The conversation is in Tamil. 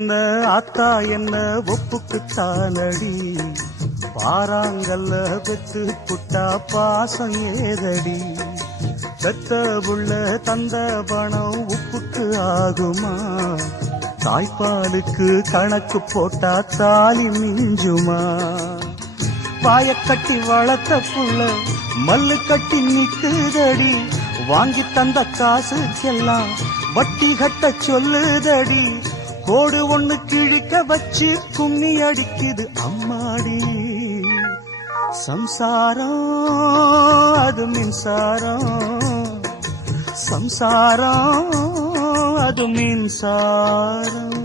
என்ன ஆத்தா என்ன ஒப்புக்குத்தானடி, பாறாங்கல்ல பெத்து புட்டா பாசம் ஏதடி. பெத்த புள்ள தந்த பணம் உப்புக்கு ஆகுமா, தாய்ப்பாலுக்கு கணக்கு போட்டா தாலி மிஞ்சுமா. பாயக்கட்டி வளர்த்த புள்ள மல்லு கட்டி நிக்குதடி, வாங்கி தந்த காசுக்கெல்லாம் வட்டி கட்ட சொல்லுதடி. கோடு ஒண்ணு கிழிக்க வச்சு கும்மி அடிக்குது அம்மாடி. சம்சாரம் அது மின்சாரம், சம்சாரம் அது மின்சாரம்.